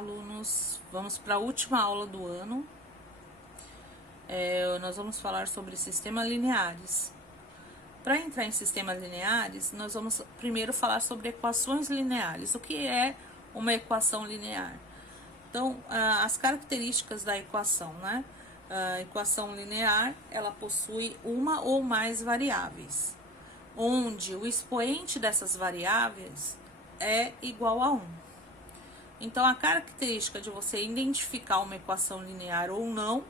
alunos, vamos para a última aula do ano. Nós vamos falar sobre sistemas lineares. Para entrar em sistemas lineares, nós vamos primeiro falar sobre equações lineares. O que é uma equação linear? Então, as características da equação, né? A equação linear, ela possui uma ou mais variáveis, onde o expoente dessas variáveis é igual a 1. Então, a característica de você identificar uma equação linear ou não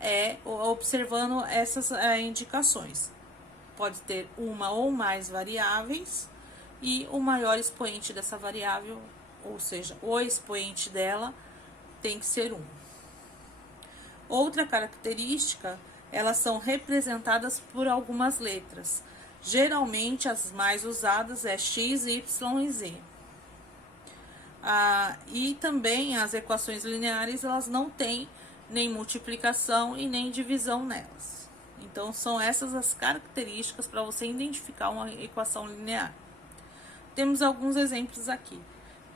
é observando essas indicações. Pode ter uma ou mais variáveis e o maior expoente dessa variável, ou seja, o expoente dela tem que ser 1. Outra característica, elas são representadas por algumas letras. Geralmente, as mais usadas é x, y e z. E também as equações lineares, elas não têm nem multiplicação e nem divisão nelas. Então, são essas as características para você identificar uma equação linear. Temos alguns exemplos aqui.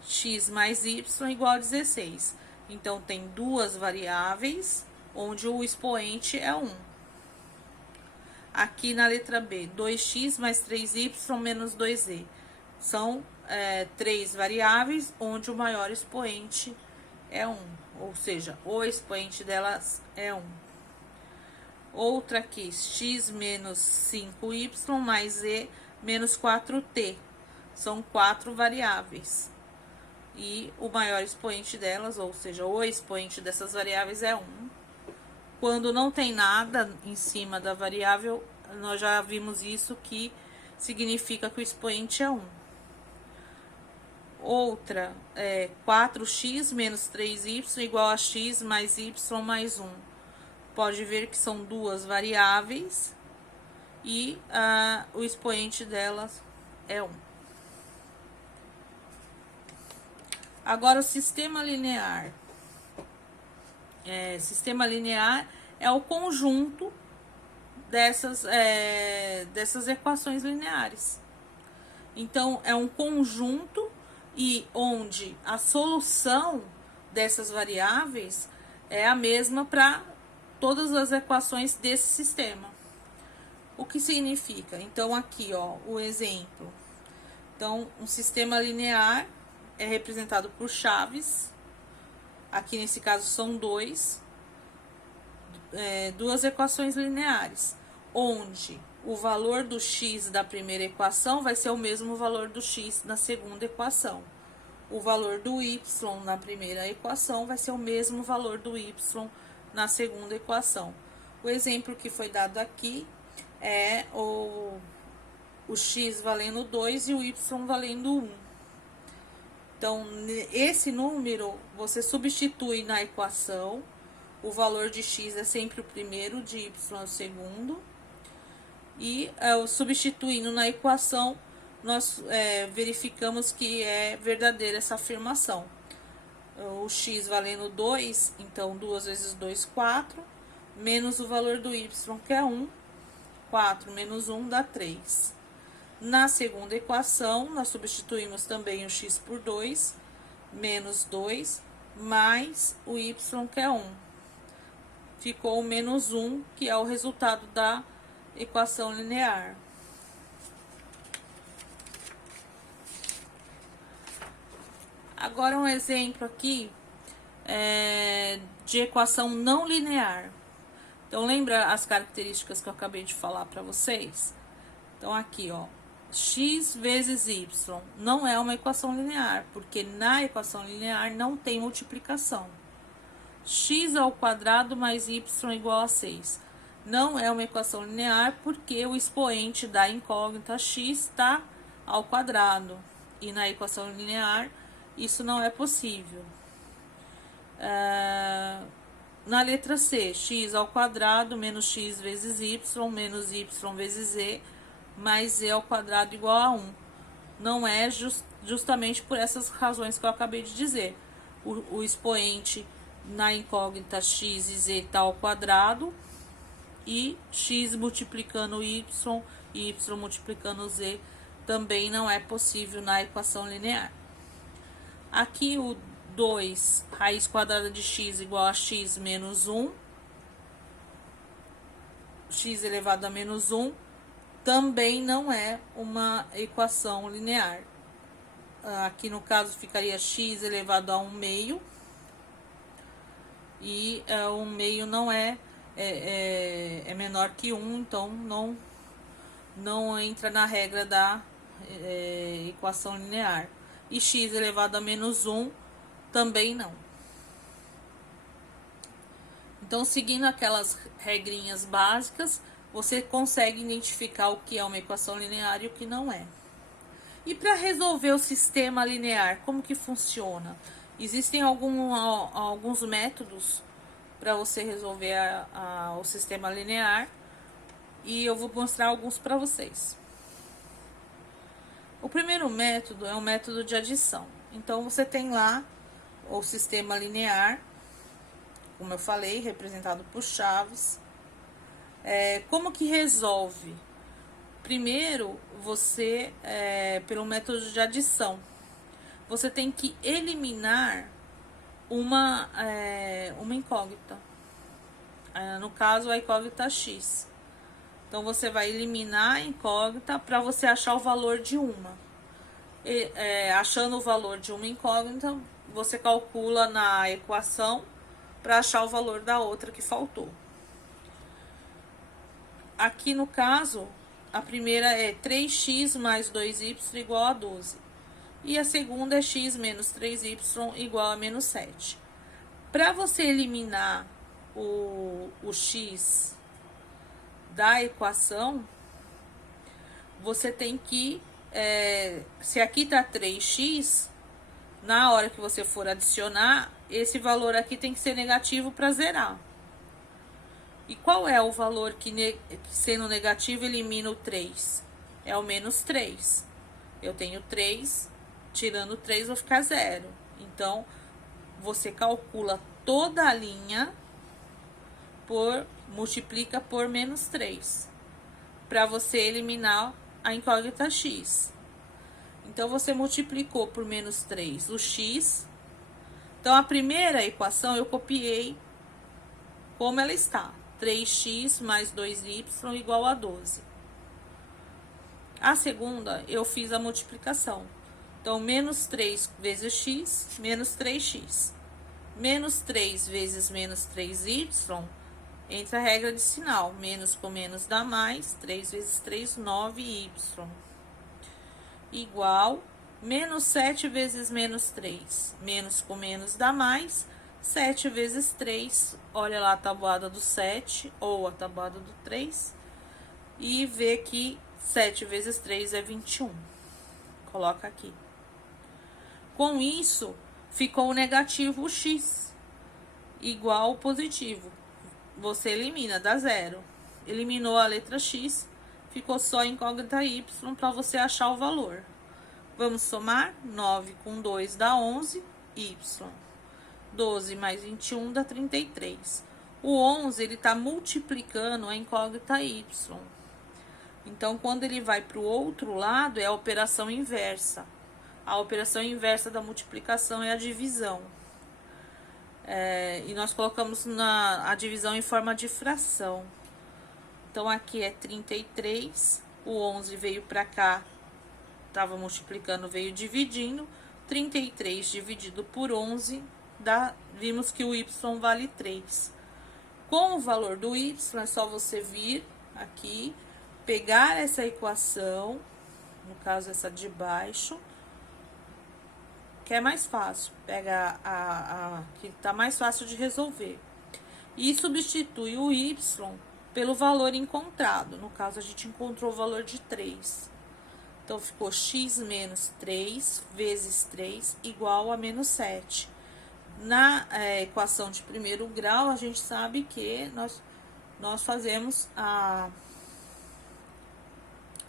X mais y igual a 16. Então, tem duas variáveis, onde o expoente é 1. Aqui na letra B, 2x mais 3y menos 2z. São três variáveis, onde o maior expoente é 1. Ou seja, o expoente delas é 1. Outra aqui, x menos 5y mais z menos 4t. São 4 variáveis. E o maior expoente delas, ou seja, o expoente dessas variáveis é 1. Quando não tem nada em cima da variável, nós já vimos isso, que significa que o expoente é 1. Outra é 4x menos 3y igual a x mais y mais 1. Pode ver que são duas variáveis e o expoente delas é 1. Agora, o sistema linear. Sistema linear é o conjunto dessas equações lineares. Então, é um conjunto e onde a solução dessas variáveis é a mesma para todas as equações desse sistema. O que significa? Então, aqui, ó, o exemplo. Então, um sistema linear é representado por chaves. Aqui, nesse caso, são duas equações lineares, onde o valor do x da primeira equação vai ser o mesmo valor do x na segunda equação. O valor do y na primeira equação vai ser o mesmo valor do y na segunda equação. O exemplo que foi dado aqui é o x valendo 2 e o y valendo 1. Então, esse número você substitui na equação. O valor de x é sempre o primeiro, de y é o segundo. E substituindo na equação, nós verificamos que é verdadeira essa afirmação. O x valendo 2, então 2 vezes 2, 4, menos o valor do y, que é 1, 4 menos 1 dá 3. Na segunda equação, nós substituímos também o x por 2, menos 2, mais o y, que é 1. Ficou o menos 1, que é o resultado da equação linear. Agora, um exemplo aqui de equação não linear. Então, lembra as características que eu acabei de falar para vocês? Então, aqui, ó, x vezes y não é uma equação linear, porque na equação linear não tem multiplicação. X ao quadrado mais y igual a 6. Não é uma equação linear, porque o expoente da incógnita x está ao quadrado. E na equação linear, isso não é possível. Na letra C, x ao quadrado menos x vezes y, menos y vezes z, mais z ao quadrado igual a 1. Não é justamente por essas razões que eu acabei de dizer. O expoente na incógnita x e z está ao quadrado, e x multiplicando y, y multiplicando z, também não é possível na equação linear. Aqui o 2 raiz quadrada de x igual a x menos 1, x elevado a menos 1, também não é uma equação linear. Aqui no caso ficaria x elevado a 1 meio, e 1 meio não é menor que 1, então não entra na regra da equação linear. E x elevado a menos 1 também não. Então, seguindo aquelas regrinhas básicas, você consegue identificar o que é uma equação linear e o que não é. E para resolver o sistema linear, como que funciona? Existem alguns métodos para você resolver o sistema linear, e eu vou mostrar alguns para vocês. O primeiro método é o método de adição. Então, você tem lá o sistema linear, como eu falei, representado por chaves. Como que resolve? Primeiro, você, pelo método de adição, você tem que eliminar uma incógnita. No caso, a incógnita x. Então, você vai eliminar a incógnita para você achar o valor de uma. Achando o valor de uma incógnita, você calcula na equação para achar o valor da outra que faltou. Aqui no caso, a primeira é 3x mais 2y igual a 12. E a segunda é x menos 3y igual a menos 7. Para você eliminar o x da equação, você tem que, se aqui tá 3x, na hora que você for adicionar, esse valor aqui tem que ser negativo para zerar. E qual é o valor que sendo negativo elimina o 3? É o menos 3. Eu tenho 3, tirando 3 vai ficar 0. Então, você calcula toda a linha, multiplica por menos 3, para você eliminar a incógnita x. Então, você multiplicou por menos 3 o x. Então, a primeira equação eu copiei como ela está. 3x mais 2y igual a 12. A segunda, eu fiz a multiplicação. Então, menos 3 vezes x, menos 3x. Menos 3 vezes menos 3y, entra a regra de sinal. Menos com menos dá mais. 3 vezes 3, 9y. Igual, menos 7 vezes menos 3. Menos com menos dá mais. 7 vezes 3, olha lá a tabuada do 7, ou a tabuada do 3, e vê que 7 vezes 3 é 21. Coloca aqui. Com isso, ficou o negativo x, igual ao positivo. Você elimina, dá zero. Eliminou a letra x, ficou só a incógnita y para você achar o valor. Vamos somar? 9 com 2 dá 11, y. 12 mais 21 dá 33. O 11, ele está multiplicando a incógnita y. Então, quando ele vai para o outro lado, é a operação inversa. A operação inversa da multiplicação é a divisão. E nós colocamos a divisão em forma de fração. Então, aqui é 33. O 11 veio para cá, estava multiplicando, veio dividindo. 33 dividido por 11... vimos que o y vale 3. Com o valor do y, é só você vir aqui, pegar essa equação, no caso essa de baixo, que é mais fácil, pega que tá mais fácil de resolver, e substitui o y pelo valor encontrado. No caso, a gente encontrou o valor de 3. Então, ficou x menos 3 vezes 3 igual a menos 7. Na equação de primeiro grau, a gente sabe que nós fazemos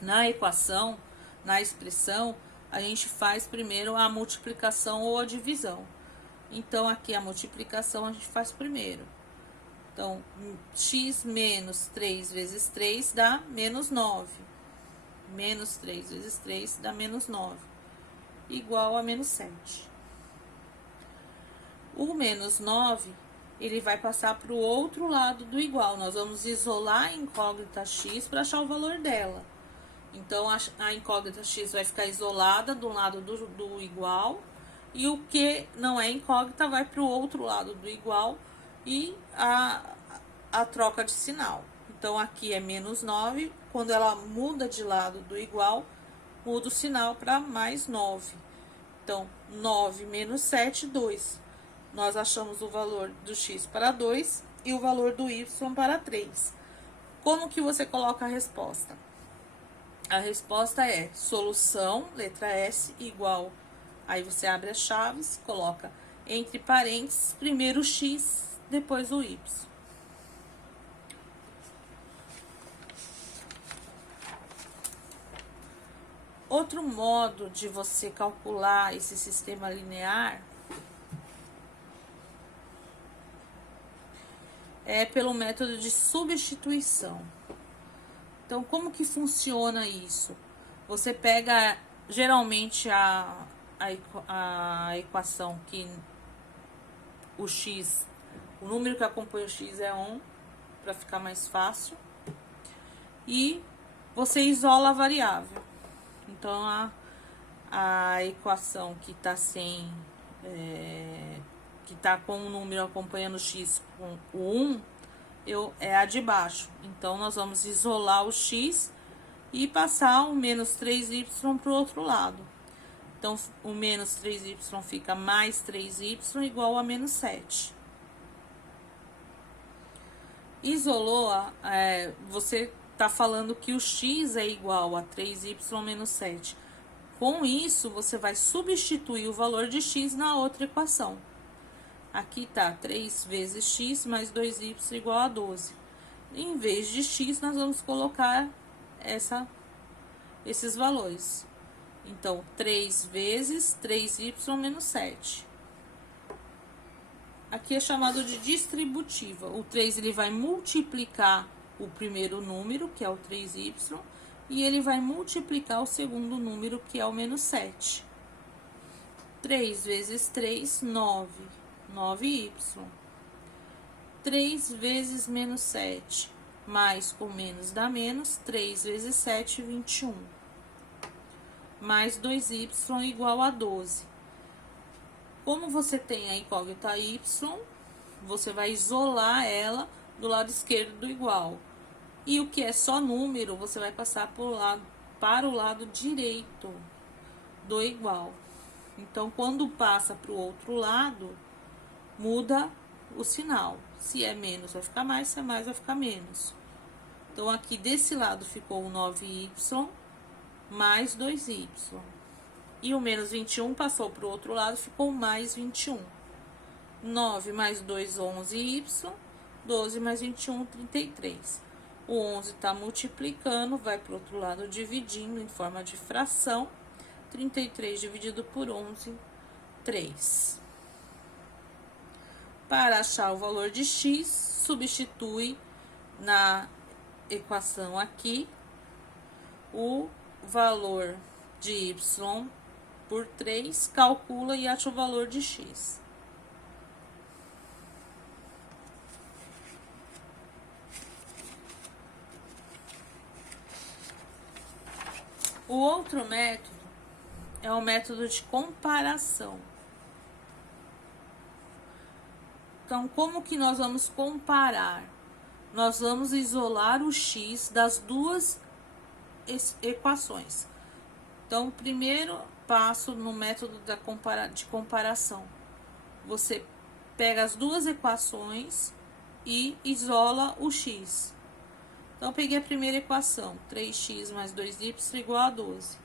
na equação, na expressão, a gente faz primeiro a multiplicação ou a divisão. Então, aqui a multiplicação a gente faz primeiro. Então, x menos 3 vezes 3 dá menos 9. Menos 3 vezes 3 dá menos 9. Igual a menos 7. O menos 9, ele vai passar para o outro lado do igual. Nós vamos isolar a incógnita x para achar o valor dela. Então, a incógnita x vai ficar isolada do lado do igual. E o que não é incógnita vai para o outro lado do igual e a troca de sinal. Então, aqui é menos 9. Quando ela muda de lado do igual, muda o sinal para mais 9. Então, 9 menos 7, 2. Nós achamos o valor do x para 2 e o valor do y para 3. Como que você coloca a resposta? A resposta é solução, letra S, igual. Aí você abre as chaves, coloca entre parênteses, primeiro o x, depois o y. Outro modo de você calcular esse sistema linear é pelo método de substituição. Então, como que funciona isso? Você pega, geralmente, a equação que o x, o número que acompanha o x é 1, para ficar mais fácil, e você isola a variável. Então, a equação que está que está com o número acompanhando x com o 1, é a de baixo. Então, nós vamos isolar o x e passar o menos 3y para o outro lado. Então, o menos 3y fica mais 3y igual a menos 7. Isolou, você está falando que o x é igual a 3y menos 7. Com isso, você vai substituir o valor de x na outra equação. Aqui tá 3 vezes x mais 2y igual a 12. Em vez de x, nós vamos colocar esses valores. Então, 3 vezes 3y menos 7. Aqui é chamado de distributiva. O 3 ele vai multiplicar o primeiro número, que é o 3y, e ele vai multiplicar o segundo número, que é o menos 7. 3 vezes 3, 9. 9y. 3 vezes menos 7, mais com menos dá menos, 3 vezes 7, 21. Mais 2y igual a 12. Como você tem a incógnita y, você vai isolar ela do lado esquerdo do igual. E o que é só número, você vai passar para o lado direito do igual. Então, quando passa para o outro lado, muda o sinal. Se é menos, vai ficar mais, se é mais, vai ficar menos. Então, aqui desse lado ficou o 9y mais 2y. E o menos 21 passou para o outro lado, ficou mais 21. 9 mais 2, 11y. 12 mais 21, 33. O 11 está multiplicando, vai para o outro lado dividindo em forma de fração. 33 dividido por 11, 3. Para achar o valor de x, substitui na equação aqui o valor de y por 3, calcula e acha o valor de x. O outro método é o método de comparação. Então, como que nós vamos comparar? Nós vamos isolar o x das duas equações. Então, primeiro passo no método de comparação. Você pega as duas equações e isola o x. Então, eu peguei a primeira equação, 3x mais 2y igual a 12.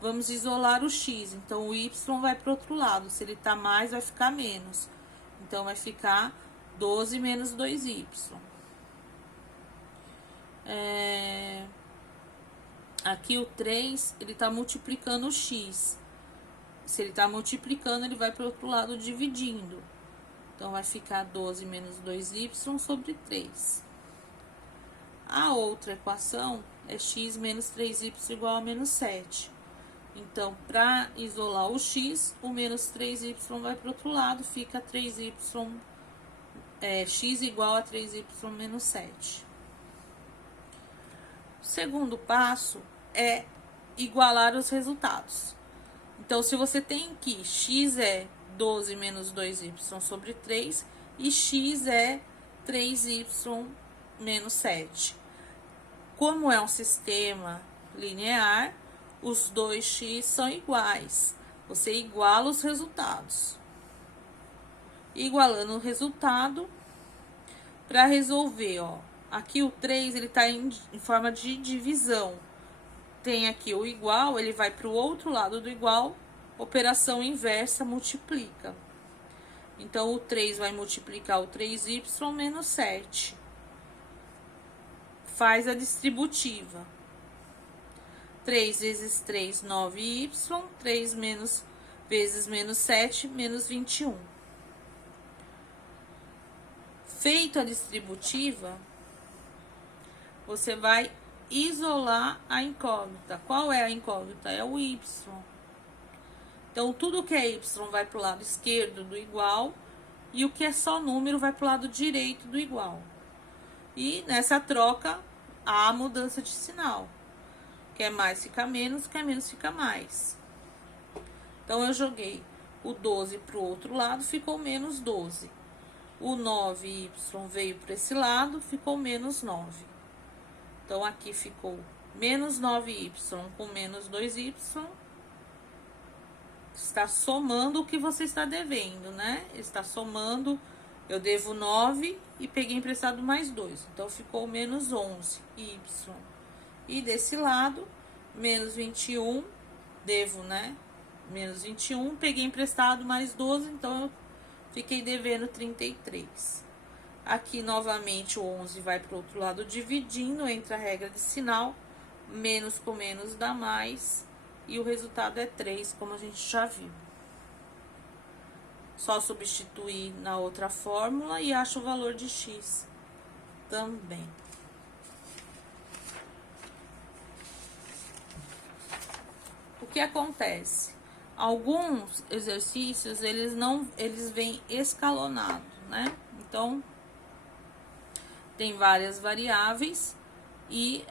Vamos isolar o x, então o y vai para o outro lado. Se ele está mais, vai ficar menos. Então, vai ficar 12 menos 2y. Aqui o 3, ele está multiplicando o x. Se ele está multiplicando, ele vai para o outro lado dividindo. Então, vai ficar 12 menos 2y sobre 3. A outra equação é x menos 3y igual a menos 7. Então, para isolar o x, o menos 3y vai para o outro lado, fica 3y, x igual a 3y menos 7. O segundo passo é igualar os resultados. Então, se você tem que x é 12 menos 2y sobre 3 e x é 3y menos 7. Como é um sistema linear, os dois x são iguais. Você iguala os resultados. Igualando o resultado, para resolver, ó, aqui o 3 ele está em forma de divisão. Tem aqui o igual, ele vai para o outro lado do igual, operação inversa, multiplica. Então, o 3 vai multiplicar o 3y menos 7. Faz a distributiva. 3 vezes 3, 9y. 3 vezes menos 7, menos 21. Feito a distributiva, você vai isolar a incógnita. Qual é a incógnita? É o y. Então, tudo que é y vai para o lado esquerdo do igual e o que é só número vai para o lado direito do igual. E nessa troca, há mudança de sinal. Quer mais fica menos, quer menos fica mais. Então, eu joguei o 12 para o outro lado, ficou menos 12. O 9y veio para esse lado, ficou menos 9. Então, aqui ficou menos 9y com menos 2y. Está somando o que você está devendo, né? Está somando, eu devo 9 e peguei emprestado mais 2. Então, ficou menos 11y. E desse lado, menos 21, devo, né? Menos 21, peguei emprestado mais 12, então eu fiquei devendo 33. Aqui, novamente, o 11 vai para o outro lado dividindo, entra a regra de sinal, menos com menos dá mais, e o resultado é 3, como a gente já viu. Só substituir na outra fórmula e acha o valor de x também. O que acontece? Alguns exercícios, eles vêm escalonados, né? Então, tem várias variáveis e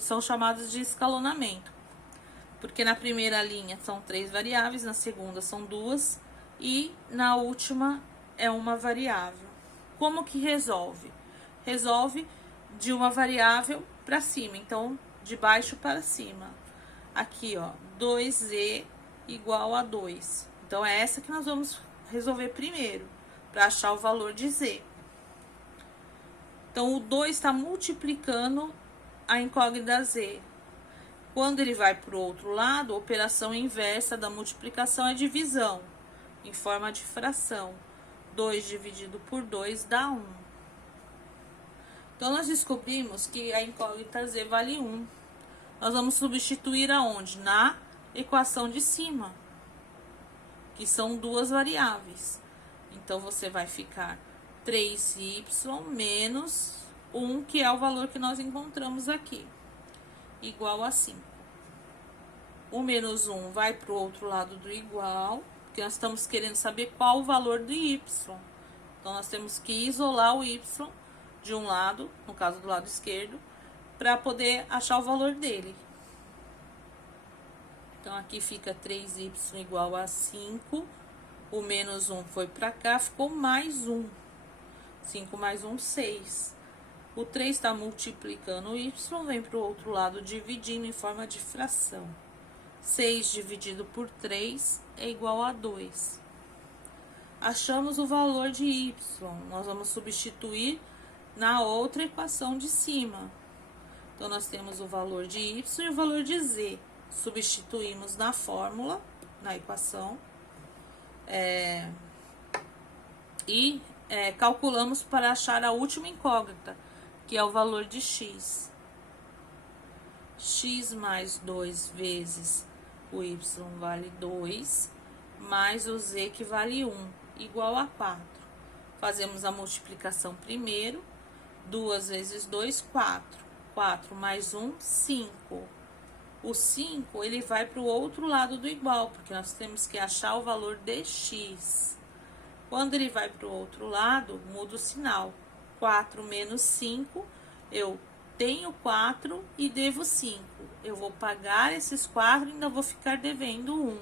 são chamados de escalonamento. Porque na primeira linha são 3 variáveis, na segunda são 2 e na última é uma variável. Como que resolve? Resolve de uma variável para cima, então de baixo para cima. Aqui, ó, 2z igual a 2. Então, é essa que nós vamos resolver primeiro, para achar o valor de z. Então, o 2 está multiplicando a incógnita z. Quando ele vai para o outro lado, a operação inversa da multiplicação é divisão, em forma de fração. 2 dividido por 2 dá 1. Então, nós descobrimos que a incógnita z vale 1. Nós vamos substituir aonde? Na equação de cima, que são duas variáveis. Então, você vai ficar 3y menos 1, que é o valor que nós encontramos aqui, igual a 5. O menos 1 vai para o outro lado do igual, porque nós estamos querendo saber qual o valor do y. Então, nós temos que isolar o y de um lado, no caso do lado esquerdo, para poder achar o valor dele. Então, aqui fica 3y igual a 5. O menos 1 foi para cá, ficou mais 1. 5 mais 1, 6. O 3 está multiplicando o y, vem para o outro lado dividindo em forma de fração. 6 dividido por 3 é igual a 2. Achamos o valor de y. Nós vamos substituir na outra equação de cima. Então, nós temos o valor de y e o valor de z. Substituímos na fórmula, na equação, e calculamos para achar a última incógnita, que é o valor de x. X mais 2 vezes o y vale 2, mais o z que vale 1, igual a 4. Fazemos a multiplicação primeiro. 2 vezes 2, 4. 4 mais 1, 5. O 5, ele vai para o outro lado do igual, porque nós temos que achar o valor de x. Quando ele vai para o outro lado, muda o sinal. 4 menos 5, eu tenho 4 e devo 5. Eu vou pagar esses 4 e ainda vou ficar devendo 1.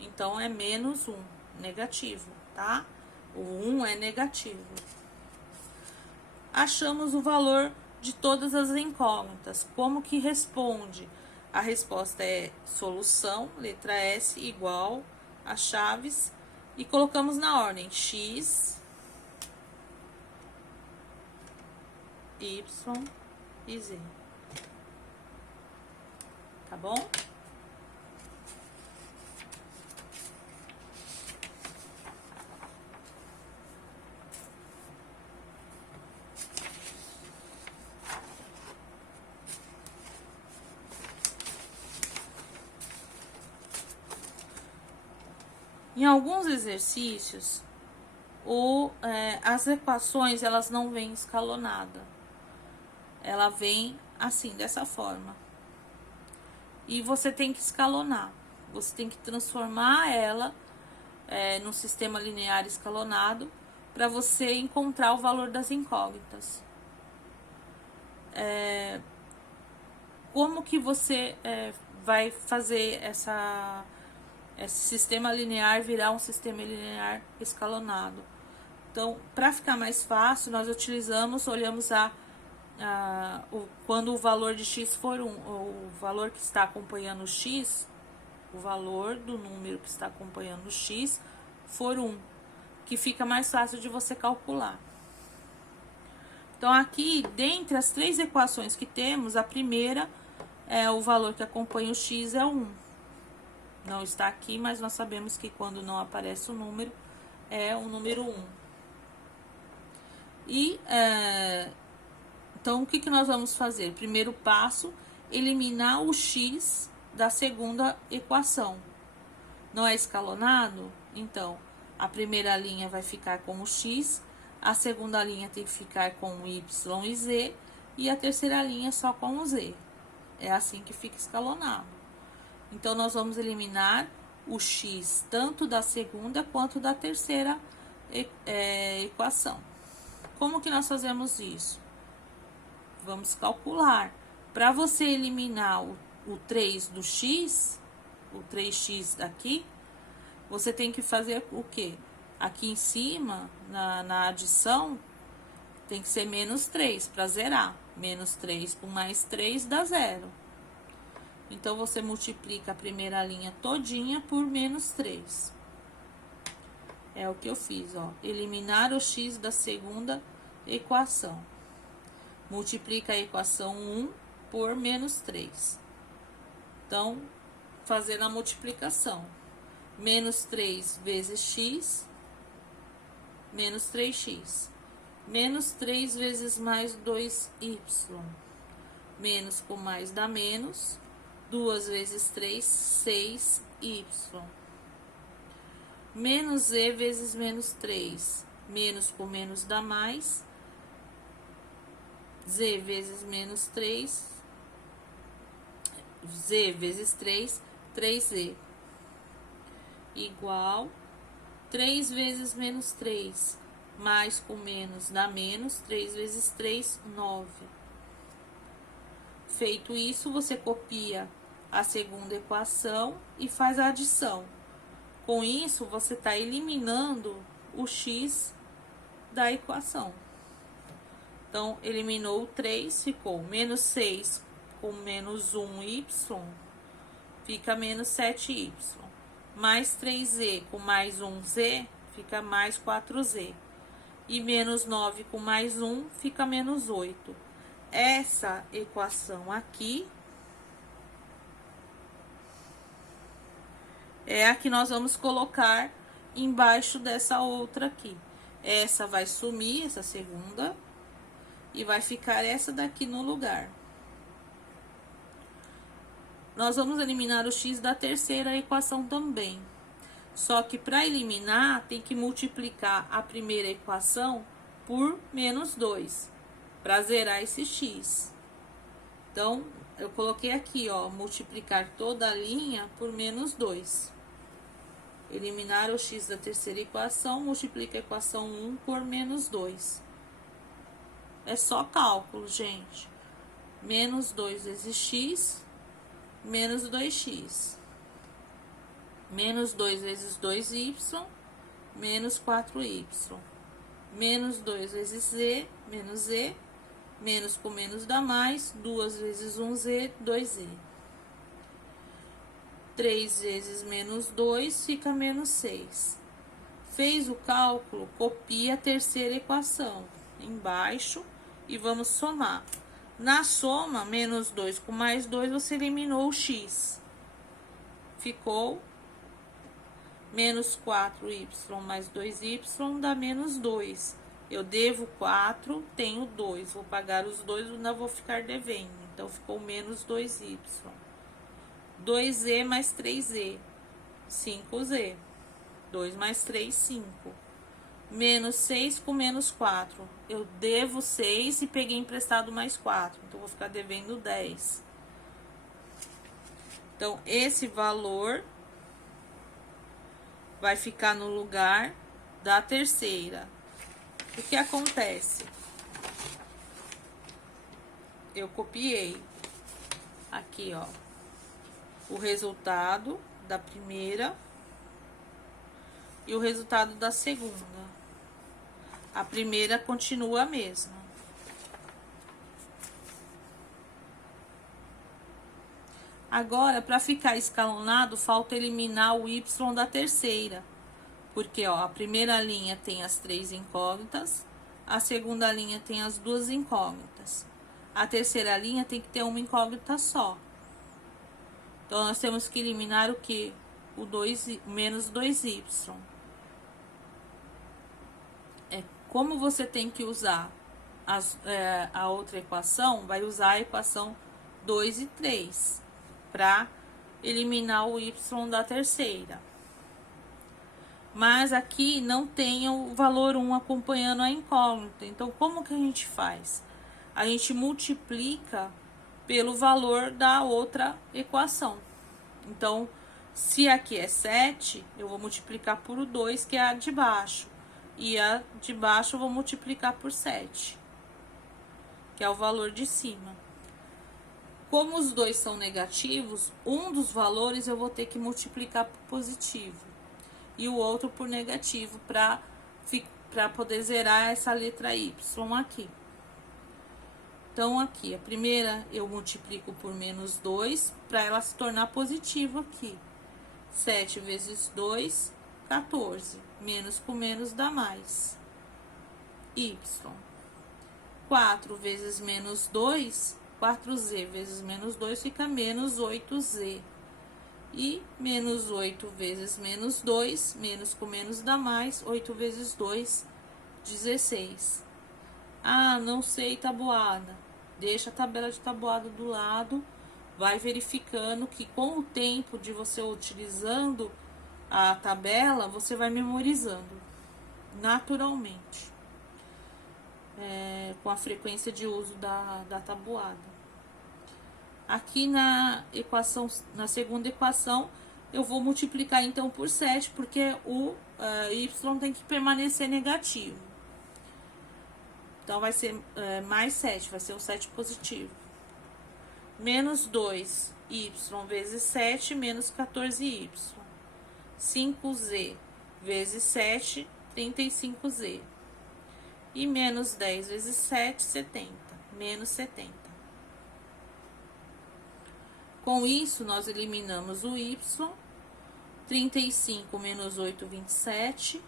Então, é menos 1, negativo, tá? O 1 é negativo. Achamos o valor de todas as incógnitas. Como que responde? A resposta é solução, letra S, igual a chaves, e colocamos na ordem x, y e z. Tá bom? Em alguns exercícios, as equações elas não vêm escalonada. Ela vem assim, dessa forma. E você tem que escalonar. Você tem que transformar ela num sistema linear escalonado para você encontrar o valor das incógnitas. Como que você vai fazer esse sistema linear virar um sistema linear escalonado? Então, para ficar mais fácil, nós olhamos quando o valor de x for 1, o valor que está acompanhando o x, o valor do número que está acompanhando o x for 1, que fica mais fácil de você calcular. Então, aqui, dentre as 3 equações que temos, a primeira o valor que acompanha o x é 1. Não está aqui, mas nós sabemos que quando não aparece o número, é o número 1. Então, o que nós vamos fazer? Primeiro passo, eliminar o x da segunda equação. Não é escalonado? Então, a primeira linha vai ficar com o x, a segunda linha tem que ficar com o y e z, e a terceira linha só com o z. É assim que fica escalonado. Então, nós vamos eliminar o x tanto da segunda quanto da terceira equação. Como que nós fazemos isso? Vamos calcular. Para você eliminar o 3 do x, o 3x daqui, você tem que fazer o quê? Aqui em cima, na adição, tem que ser menos 3 para zerar. Menos 3 com mais 3 dá 0. Então, você multiplica a primeira linha todinha por menos 3. É o que eu fiz, ó. Eliminar o x da segunda equação. Multiplica a equação 1 por menos 3. Então, fazendo a multiplicação. Menos 3 vezes x, menos 3x. Menos 3 vezes mais 2y. Menos com mais dá menos. 2 vezes 3, 6y. Menos z vezes menos 3. Menos com menos dá mais. Z vezes menos 3. Z vezes 3, 3z. Igual 3 vezes menos 3. Mais com menos dá menos. 3 vezes 3, 9. Feito isso, você copia a segunda equação e faz a adição. Com isso, você está eliminando o x da equação. Então, eliminou o 3, ficou menos 6 com menos 1y, fica menos 7y. Mais 3z com mais 1z, fica mais 4z. E menos 9 com mais 1, fica menos 8. Essa equação aqui é a que nós vamos colocar embaixo dessa outra aqui. Essa vai sumir, essa segunda, e vai ficar essa daqui no lugar. Nós vamos eliminar o x da terceira equação também. Só que para eliminar, tem que multiplicar a primeira equação por menos 2, para zerar esse x. Então, eu coloquei aqui, ó, multiplicar toda a linha por menos 2. Eliminar o x da terceira equação, multiplica a equação 1 por menos 2. É só cálculo, gente. Menos 2 vezes x, menos 2x. Menos 2 vezes 2y, menos 4y. Menos 2 vezes z, menos z. Menos com menos dá mais. 2 vezes 1z, 2z. 3 vezes menos 2 fica menos 6. Fez o cálculo, copia a terceira equação embaixo e vamos somar. Na soma, menos 2 com mais 2, você eliminou o x. Ficou menos 4y mais 2y dá menos 2. Eu devo 4, tenho 2. Vou pagar os 2, ainda vou ficar devendo. Então, ficou menos 2y. 2z mais 3z, 5z. 2 mais 3, 5. Menos 6 com menos 4. Eu devo 6 e peguei emprestado mais 4. Então, vou ficar devendo 10. Então, esse valor vai ficar no lugar da terceira. O que acontece? Eu copiei aqui, ó, o resultado da primeira e o resultado da segunda. A primeira continua a mesma. Agora, para ficar escalonado, falta eliminar o y da terceira. Porque, ó, a primeira linha tem as 3 incógnitas, a segunda linha tem as 2 incógnitas. A terceira linha tem que ter uma incógnita só. Então, nós temos que eliminar o que? O 2, menos 2y. Como você tem que usar a outra equação, vai usar a equação 2 e 3 para eliminar o y da terceira. Mas aqui não tem o valor 1 acompanhando a incógnita. Então, como que a gente faz? A gente multiplica pelo valor da outra equação. Então, se aqui é 7, eu vou multiplicar por 2, que é a de baixo. E a de baixo eu vou multiplicar por 7, que é o valor de cima. Como os dois são negativos, um dos valores eu vou ter que multiplicar por positivo e o outro por negativo para poder zerar essa letra y aqui. Então, aqui, a primeira eu multiplico por menos 2 para ela se tornar positiva aqui. 7 vezes 2, 14. Menos com menos dá mais. Y. 4 vezes menos 2, 4z vezes menos 2 fica menos 8z. E menos 8 vezes menos 2, menos com menos dá mais. 8 vezes 2, 16. Ah, não sei tabuada. Deixa a tabela de tabuada do lado. Vai verificando que com o tempo de você utilizando a tabela, você vai memorizando naturalmente, com a frequência de uso da tabuada. Aqui na equação, na segunda equação, eu vou multiplicar então por 7, porque o y tem que permanecer negativo. Então, vai ser mais 7, vai ser um 7 positivo. Menos 2y vezes 7, menos 14y. 5z vezes 7, 35z. E menos 10 vezes 7, 70. Menos 70. Com isso, nós eliminamos o y. 35 menos 8, 27.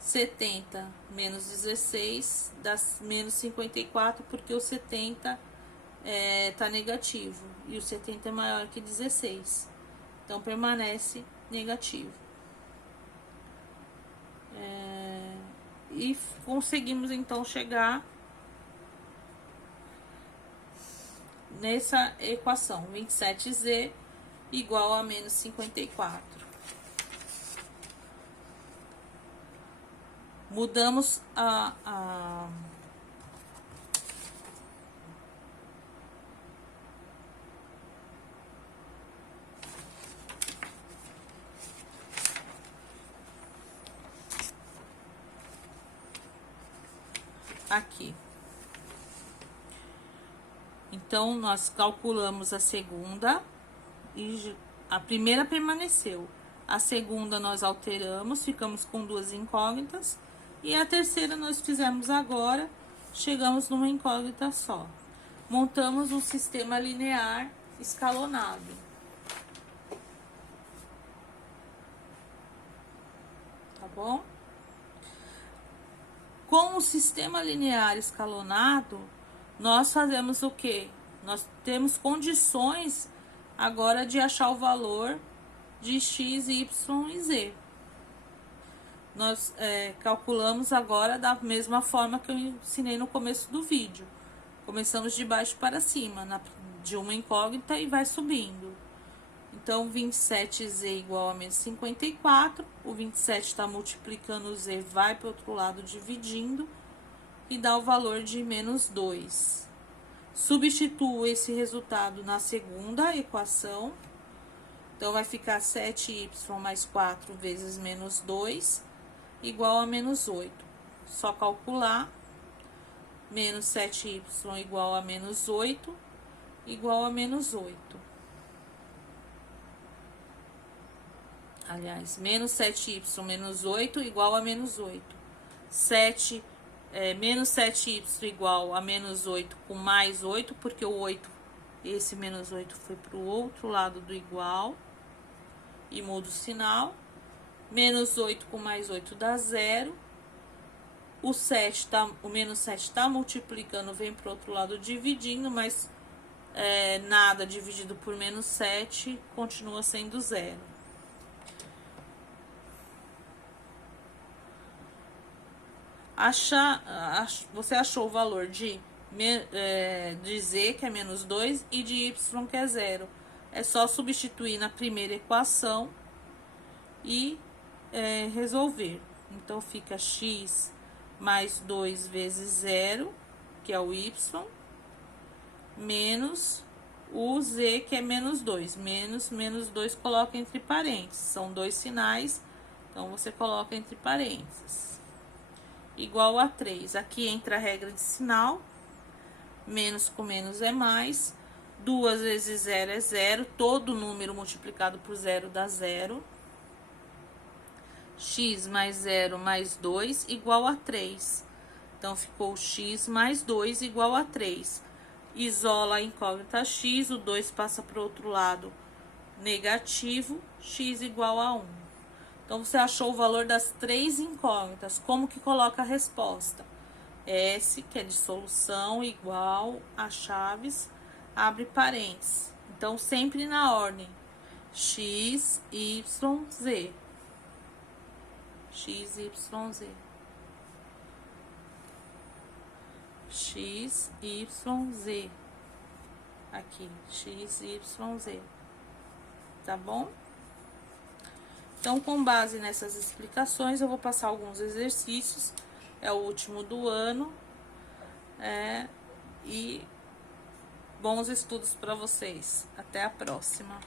70 menos 16 dá menos 54, porque o 70 tá negativo e o 70 é maior que 16. Então, permanece negativo. E conseguimos, então, chegar nessa equação. 27z igual a menos 54. Mudamos aqui. Então, nós calculamos a segunda e a primeira permaneceu. A segunda nós alteramos, ficamos com duas incógnitas. E a terceira nós fizemos agora, chegamos numa incógnita só. Montamos um sistema linear escalonado. Tá bom? Com o sistema linear escalonado, nós fazemos o quê? Nós temos condições agora de achar o valor de x, y e z. Nós calculamos agora da mesma forma que eu ensinei no começo do vídeo. Começamos de baixo para cima, de uma incógnita e vai subindo. Então, 27z igual a menos 54. O 27 está multiplicando o z, vai para o outro lado dividindo e dá o valor de menos 2. Substituo esse resultado na segunda equação. Então, vai ficar 7y mais 4 vezes menos 2 igual a menos 8. Só calcular. Menos 7y igual a menos 8 igual a menos 8. Aliás, menos 7y menos 8 igual a menos 8. Menos 7y igual a menos 8 com mais 8, porque o 8, esse menos 8 foi para o outro lado do igual. E muda o sinal. Menos 8 com mais 8 dá 0. O menos 7 está multiplicando, vem para o outro lado dividindo, mas nada dividido por menos 7 continua sendo 0. Você achou o valor de z, que é menos 2, e de y, que é 0. É só substituir na primeira equação e resolver. Então, fica x mais 2 vezes 0, que é o y, menos o z, que é menos 2. Menos 2 coloca entre parênteses. São dois sinais, então você coloca entre parênteses. Igual a 3. Aqui entra a regra de sinal. Menos com menos é mais. 2 vezes 0 é 0. Todo número multiplicado por 0 dá 0. X mais 0 mais 2 igual a 3. Então, ficou x mais 2 igual a 3. Isola a incógnita x, o 2 passa para o outro lado negativo, x igual a 1. Então, você achou o valor das três incógnitas. Como que coloca a resposta? S, que é de solução, igual a chaves, abre parênteses. Então, sempre na ordem. X, Y, Z. X, Y, Z. X, Y, Z. Aqui, X, Y, Z. Tá bom? Então, com base nessas explicações, eu vou passar alguns exercícios. É o último do ano. E bons estudos para vocês. Até a próxima.